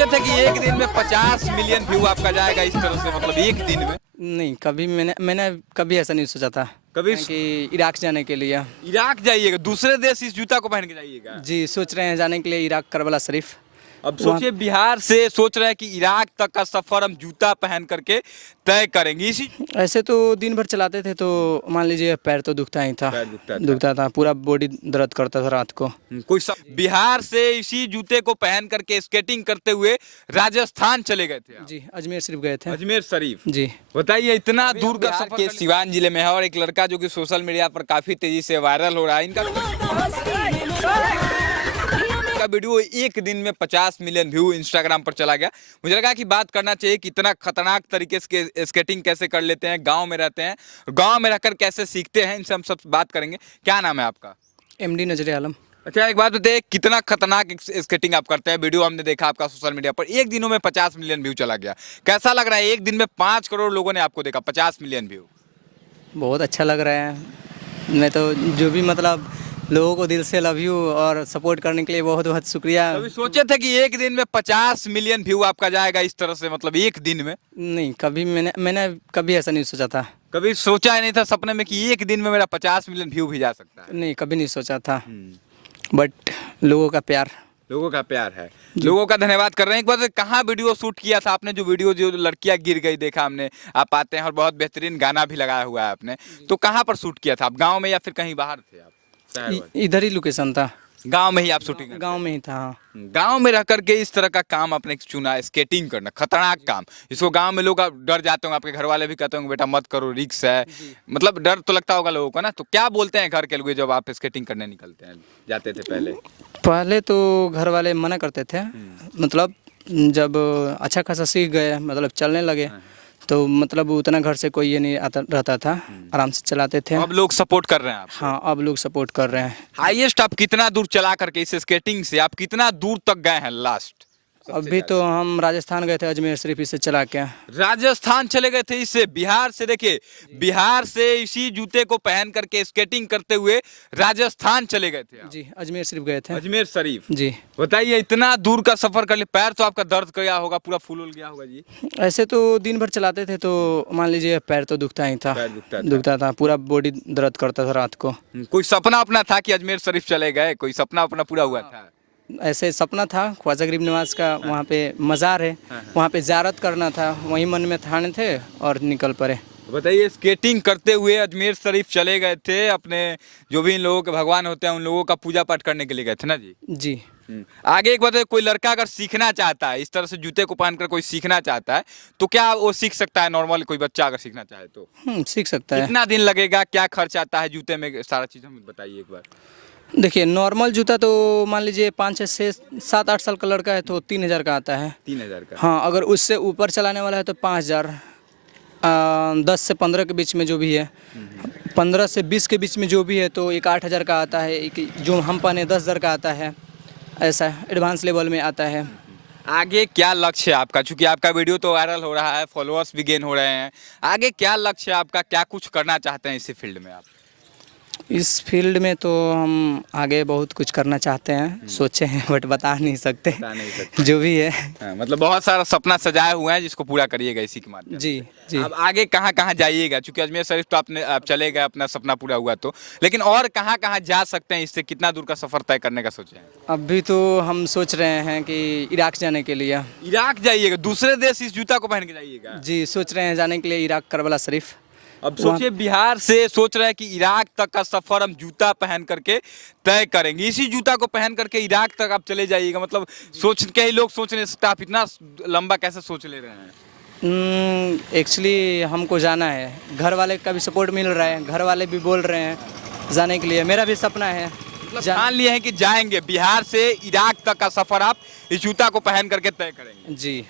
सोचे थे कि एक दिन में 50 मिलियन व्यू आपका जाएगा इस तरह से, मतलब एक दिन में? नहीं, कभी मैंने कभी ऐसा नहीं सोचा था कभी कि इराक जाने के लिए। इराक जाइएगा, दूसरे देश इस जूता को पहन के जाइएगा? जी, सोच रहे हैं जाने के लिए इराक करबला शरीफ। अब सोचिए बिहार से सोच रहे हैं कि इराक तक का सफर हम जूता पहन करके तय करेंगे इसी। ऐसे तो दिन भर चलाते थे तो मान लीजिए पैर तो दुखता ही था, पैर दुखता था, पूरा बॉडी दर्द करता था रात को। बिहार से इसी जूते को पहन करके स्केटिंग करते हुए राजस्थान चले गए थे आप? जी, अजमेर शरीफ गए थे। अजमेर शरीफ। जी, बताइए, इतना दूर का सफर के सिवान जिले में है और एक लड़का जो कि सोशल मीडिया पर काफी तेजी से वायरल हो रहा है। इनका वीडियो एक दिन में 50 मिलियन व्यू इंस्टाग्राम पर चला गया। मुझे लगा कि बात करना चाहिए कि इतना खतरनाक तरीके से स्केटिंग कैसे कर लेते हैं, गांव में रहते हैं, गांव में रहकर कैसे सीखते हैं, इनसे हम सब बात करेंगे। क्या नाम है आपका? एमडी नजर आलम। अच्छा, एक बात बताइए, कितना खतरनाक स्केटिंग आप करते हैं? वीडियो हमने देखा आपका सोशल मीडिया पर, एक दिनों में 50 मिलियन व्यू चला गया। कैसा लग रहा है? एक दिन में 5 करोड़ लोगों ने आपको देखा, 50 मिलियन व्यू। बहुत अच्छा लग रहा है। मैं तो जो भी मतलब लोगों को दिल से लव यू और सपोर्ट करने के लिए बहुत बहुत शुक्रिया। कभी सोचे थे कि एक दिन में 50 मिलियन व्यू आपका जाएगा इस तरह से, मतलब एक दिन में? नहीं, कभी मैंने कभी ऐसा नहीं सोचा था। कभी सोचा ही नहीं था सपने में कि एक दिन में मेरा 50 मिलियन व्यू भी जा सकता है? नहीं, कभी नहीं सोचा था, बट लोगों का प्यार। लोगों का प्यार है, लोगों का धन्यवाद कर रहे हैं। एक बार कहाँ वीडियो शूट किया था आपने? जो वीडियो जो लड़कियां गिर गई देखा हमने, आप आते हैं और बहुत बेहतरीन गाना भी लगाया हुआ है आपने, तो कहाँ पर शूट किया था आप? गांव में या फिर कहीं बाहर थे आप? इधर ही लोकेशन था, गांव में ही आप शूटिंग? गांव में ही था। गांव में रह करके इस तरह का काम आपने चुना, स्केटिंग करना, खतरनाक काम। इसको गांव में लोग डर जाते होंगे, आपके घर वाले भी कहते होंगे बेटा मत करो, रिस्क है, मतलब डर तो लगता होगा लोगों को ना। तो क्या बोलते हैं घर के लोग जब आप स्केटिंग करने निकलते हैं, जाते थे पहले तो घर वाले मना करते थे, मतलब जब अच्छा खासा सीख गए, मतलब चलने लगे, तो मतलब उतना घर से कोई ये नहीं आता रहता था, आराम से चलाते थे। अब लोग सपोर्ट कर रहे हैं आपको? हाँ, अब लोग सपोर्ट कर रहे हैं। हाईएस्ट आप कितना दूर चला करके इस स्केटिंग से आप कितना दूर तक गए हैं लास्ट? अभी तो हम राजस्थान गए थे, अजमेर शरीफ से चला के। राजस्थान चले गए थे इससे? बिहार से, देखिए बिहार से इसी जूते को पहन करके स्केटिंग करते हुए राजस्थान चले गए थे आप? जी, अजमेर शरीफ गए थे। अजमेर शरीफ। जी, बताइए, इतना दूर का सफर कर ले, पैर तो आपका दर्द गया होगा, पूरा फूल गया होगा जी? ऐसे तो दिन भर चलाते थे तो मान लीजिए पैर तो दुखता ही था, दुखता था, पूरा बॉडी दर्द करता था रात को। कोई सपना अपना था कि अजमेर शरीफ चले गए? कोई सपना अपना पूरा हुआ था? ऐसे सपना था, ख्वाजा गरीब नवाज का वहाँ पे मज़ार है, वहाँ पे ज़ियारत करना था, वहीं मन में ठाने थे और निकल पड़े। बताइए, स्केटिंग करते हुए अजमेर शरीफ चले गए थे, अपने जो भी इन लोगों के भगवान होते हैं उन लोगों का पूजा पाठ करने के लिए गए थे ना जी? जी। आगे एक बात है, कोई लड़का अगर सीखना चाहता है, इस तरह से जूते को पहनकर कोई सीखना चाहता है, तो क्या वो सीख सकता है? नॉर्मल कोई बच्चा अगर सीखना चाहे तो सीख सकता है। कितना दिन लगेगा, क्या खर्च आता है जूते में, सारा चीज़ हमें बताइए एक बार। देखिए, नॉर्मल जूता तो मान लीजिए 5 से 7-8 साल का लड़का है तो 3000 का आता है। 3000 का? हाँ, अगर उससे ऊपर चलाने वाला है तो 5000। 10 से 15 के बीच में जो भी है, 15 से 20 के बीच में जो भी है तो एक 8000 का आता है, एक जो हम पहने 10,000 का आता है, ऐसा एडवांस लेवल में आता है। आगे क्या लक्ष्य है आपका? चूंकि आपका वीडियो तो वायरल हो रहा है, फॉलोअर्स भी गेन हो रहे हैं, आगे क्या लक्ष्य है आपका? क्या कुछ करना चाहते हैं इसी फील्ड में आप? इस फील्ड में तो हम आगे बहुत कुछ करना चाहते हैं, सोचे हैं बट बता नहीं सकते, जो भी है। मतलब बहुत सारा सपना सजाए हुए हैं जिसको पूरा करिएगा इसी के माध्यम से। जी जी। अब आगे कहाँ कहाँ जाइएगा? चूंकि अजमेर शरीफ तो आप चले गए, अपना सपना पूरा हुआ तो, लेकिन और कहाँ कहाँ जा सकते हैं? इससे कितना दूर का सफर तय करने का सोचे हैं? अभी तो हम सोच रहे हैं कि इराक जाने के लिए। इराक जाइएगा, दूसरे देश इस जूता को पहन के जाइएगा? जी, सोच रहे हैं जाने के लिए इराक करबला शरीफ। अब सोचिए बिहार से सोच रहे हैं कि इराक तक का सफर हम जूता पहन करके तय करेंगे, इसी जूता को पहन करके इराक तक आप चले जाइएगा। मतलब सोच के ही लोग सोच नहीं सकते, आप इतना लंबा कैसे सोच ले रहे हैं? एक्चुअली हमको जाना है, घर वाले का भी सपोर्ट मिल रहा है, घर वाले भी बोल रहे हैं जाने के लिए, मेरा भी सपना है। मतलब ठान लिए हैं कि जाएंगे, बिहार से इराक तक का सफर आप इस जूता को पहन करके तय करेंगे? जी।